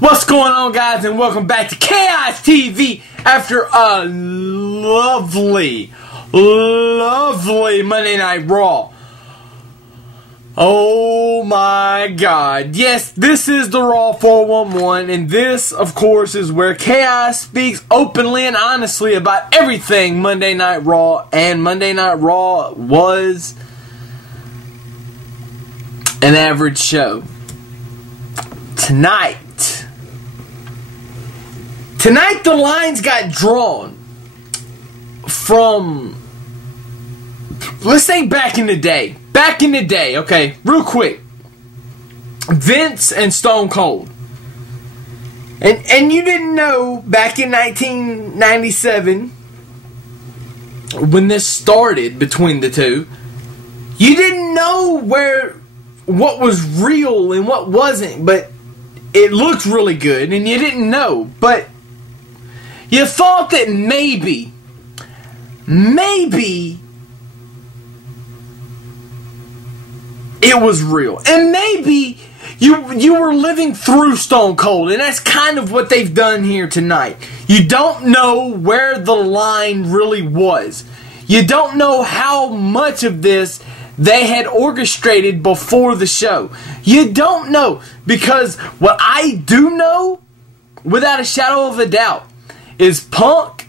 What's going on, guys, and welcome back to Chaos TV after a lovely Monday Night Raw. Oh my God. Yes, this is the Raw 411, and this, of course, is where Chaos speaks openly and honestly about everything Monday Night Raw, and Monday Night Raw was an average show. Tonight, the lines got drawn from, let's say, back in the day. Okay, real quick. Vince and Stone Cold. And you didn't know back in 1997, when this started between the two, you didn't know what was real and what wasn't, but it looked really good, and you didn't know, but you thought that maybe it was real, and maybe you were living through Stone Cold, and that's kind of what they've done here tonight. You don't know where the line really was. You don't know how much of this they had orchestrated before the show. You don't know, because what I do know, without a shadow of a doubt, is Punk,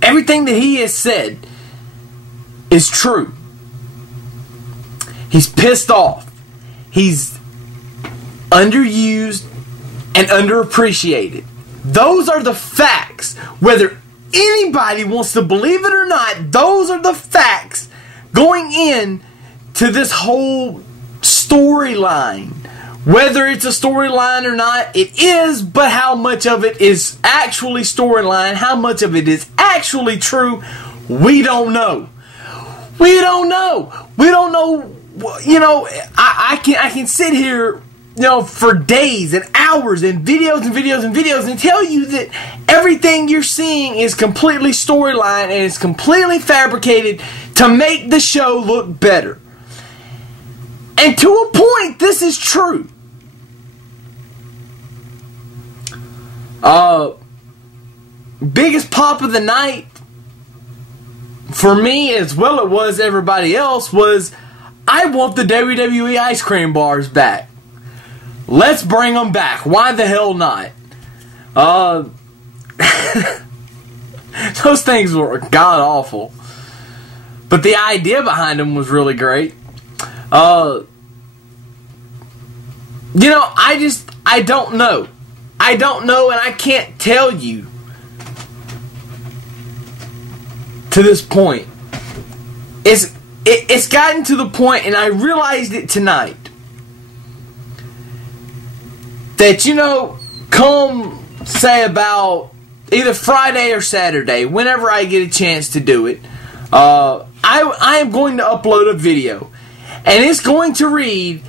everything that he has said is true. He's pissed off. He's underused and underappreciated. Those are the facts. Whether anybody wants to believe it or not, those are the facts going in to this whole storyline. Whether it's a storyline or not, it is, but how much of it is actually storyline, how much of it is actually true, we don't know. We don't know. We don't know. You know, I can sit here, you know, for days and hours and videos and tell you that everything you're seeing is completely storyline and it's completely fabricated to make the show look better. And to a point, this is true. Biggest pop of the night for me, as well it was everybody else, was I want the WWE ice cream bars back. Let's bring them back. Why the hell not? Those things were god awful, but the idea behind them was really great. You know, I don't know. I don't know, and I can't tell you to this point. It's gotten to the point, and I realized it tonight, that, you know, come, say, about either Friday or Saturday, whenever I get a chance to do it, I am going to upload a video, and it's going to read,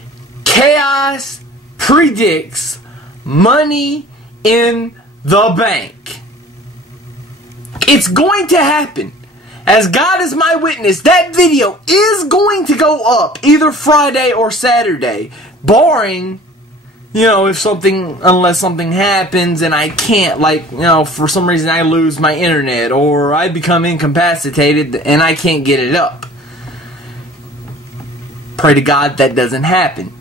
Chaos predicts Money in the Bank. It's going to happen. As God is my witness, that video is going to go up either Friday or Saturday, barring, you know, unless something happens and I can't, like, you know, for some reason I lose my internet or I become incapacitated and I can't get it up. Pray to God that doesn't happen.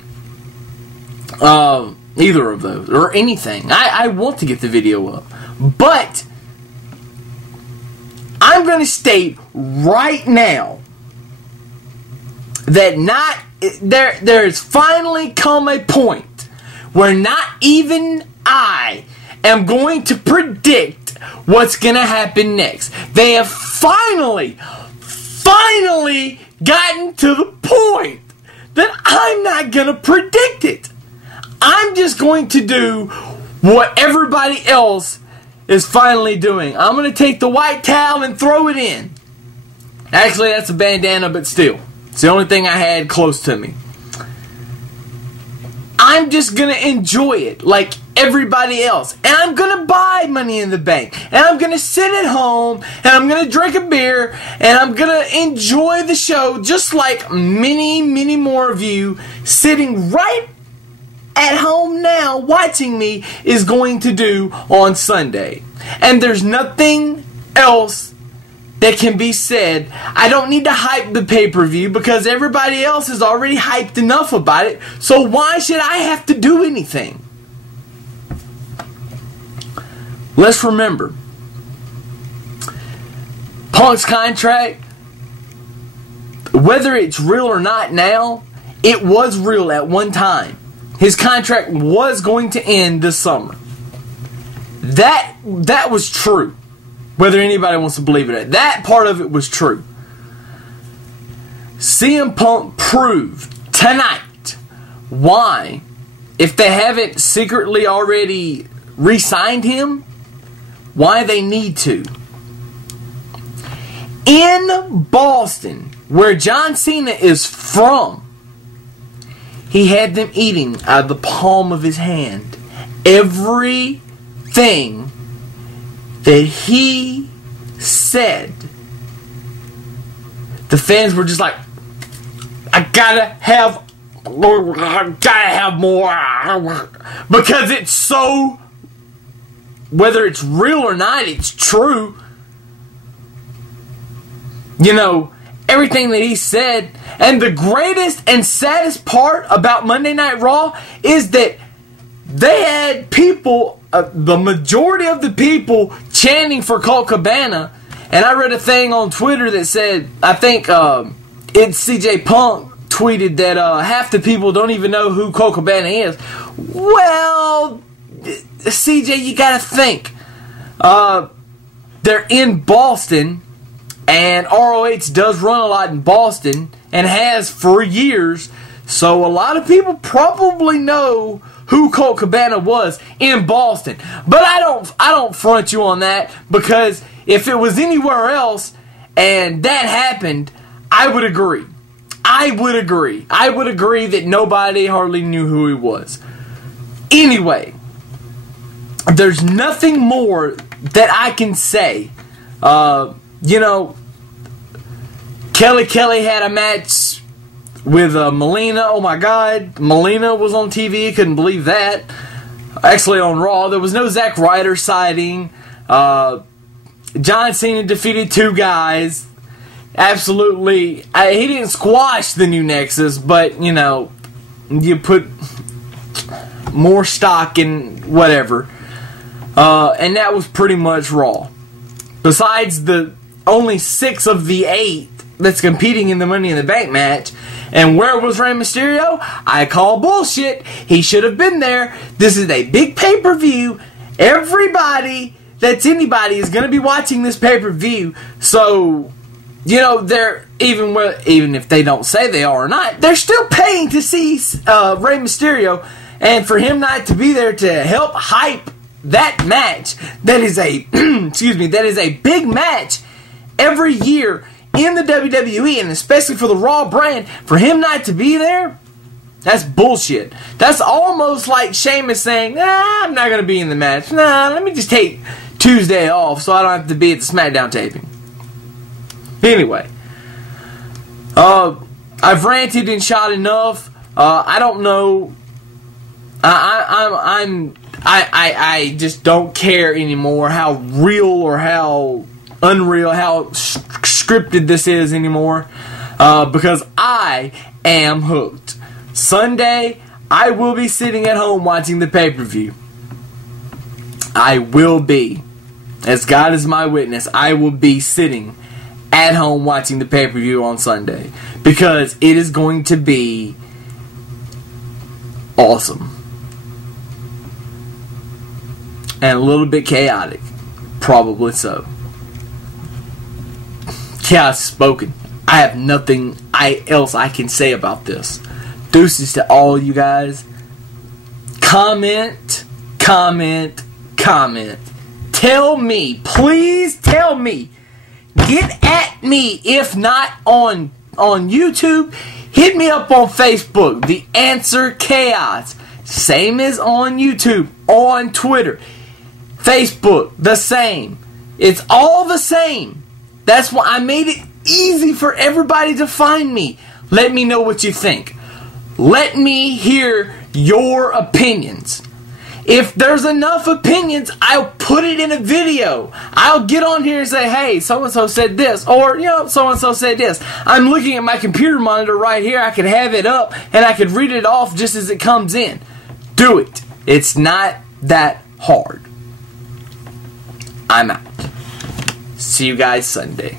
Either of those, or anything. I want to get the video up. But I'm going to state right now that there's finally come a point where not even I am going to predict what's going to happen next. They have finally gotten to the point that I'm not going to predict it. I'm just going to do what everybody else is finally doing. I'm going to take the white towel and throw it in. Actually, that's a bandana, but still. It's the only thing I had close to me. I'm just going to enjoy it like everybody else. And I'm going to buy Money in the Bank. And I'm going to sit at home. And I'm going to drink a beer. And I'm going to enjoy the show just like many, many more of you sitting right at home now watching me is going to do on Sunday. And there's nothing else that can be said. I don't need to hype the pay-per-view because everybody else is already hyped enough about it. So why should I have to do anything? Let's remember, Punk's contract, whether it's real or not now, it was real at one time. His contract was going to end this summer. That was true. Whether anybody wants to believe it, that part of it was true. CM Punk proved tonight why, if they haven't secretly already re-signed him, why they need to. In Boston, where John Cena is from, he had them eating out of the palm of his hand everything that he said. The fans were just like, I gotta have more. Because it's so, whether it's real or not, it's true. You know, everything that he said. And the greatest and saddest part about Monday Night Raw is that they had people, the majority of the people, chanting for Colt Cabana. And I read a thing on Twitter that said, I think it's CJ Punk tweeted that half the people don't even know who Colt Cabana is. Well, CJ, you gotta think. They're in Boston, and ROH does run a lot in Boston, and has for years. So a lot of people probably know who Colt Cabana was in Boston. But I don't front you on that, because if it was anywhere else and that happened, I would agree. I would agree that nobody hardly knew who he was. Anyway, there's nothing more that I can say. You know, Kelly had a match with Melina. Oh my God, Melina was on TV. Couldn't believe that. Actually, on Raw, there was no Zack Ryder sighting. John Cena defeated two guys. Absolutely, he didn't squash the new Nexus, but you know, you put more stock in whatever. And that was pretty much Raw. Besides the only 6 of the 8 that's competing in the Money in the Bank match. And where was Rey Mysterio? I call bullshit. He should have been there. This is a big pay-per-view. Everybody that's anybody is going to be watching this pay-per-view. So, you know, they're even if they don't say they are or not, they're still paying to see Rey Mysterio. And for him not to be there to help hype that match, that is a that is a big match every year in the WWE, and especially for the Raw brand, for him not to be there, that's bullshit. That's almost like Sheamus saying, I'm not going to be in the match. Let me just take Tuesday off so I don't have to be at the SmackDown taping. Anyway, I've ranted and shot enough. I don't know. I just don't care anymore how real or how unreal, how scripted this is anymore, because I am hooked. Sunday, I will be sitting at home watching the pay-per-view. I will be. As God is my witness, I will be sitting at home watching the pay-per-view on Sunday, because it is going to be awesome. And a little bit chaotic. Probably so. Chaos spoken. I have nothing else I can say about this. Deuces to all you guys. Comment. Tell me. Please tell me. Get at me. If not on YouTube, hit me up on Facebook. The Answer Chaos. Same as on YouTube. On Twitter. Facebook, the same. It's all the same. That's why I made it easy for everybody to find me. Let me know what you think. Let me hear your opinions. If there's enough opinions, I'll put it in a video. I'll get on here and say, hey, so-and-so said this, or, so-and-so said this. I'm looking at my computer monitor right here. I could have it up, and I could read it off just as it comes in. Do it. It's not that hard. I'm out. See you guys Sunday.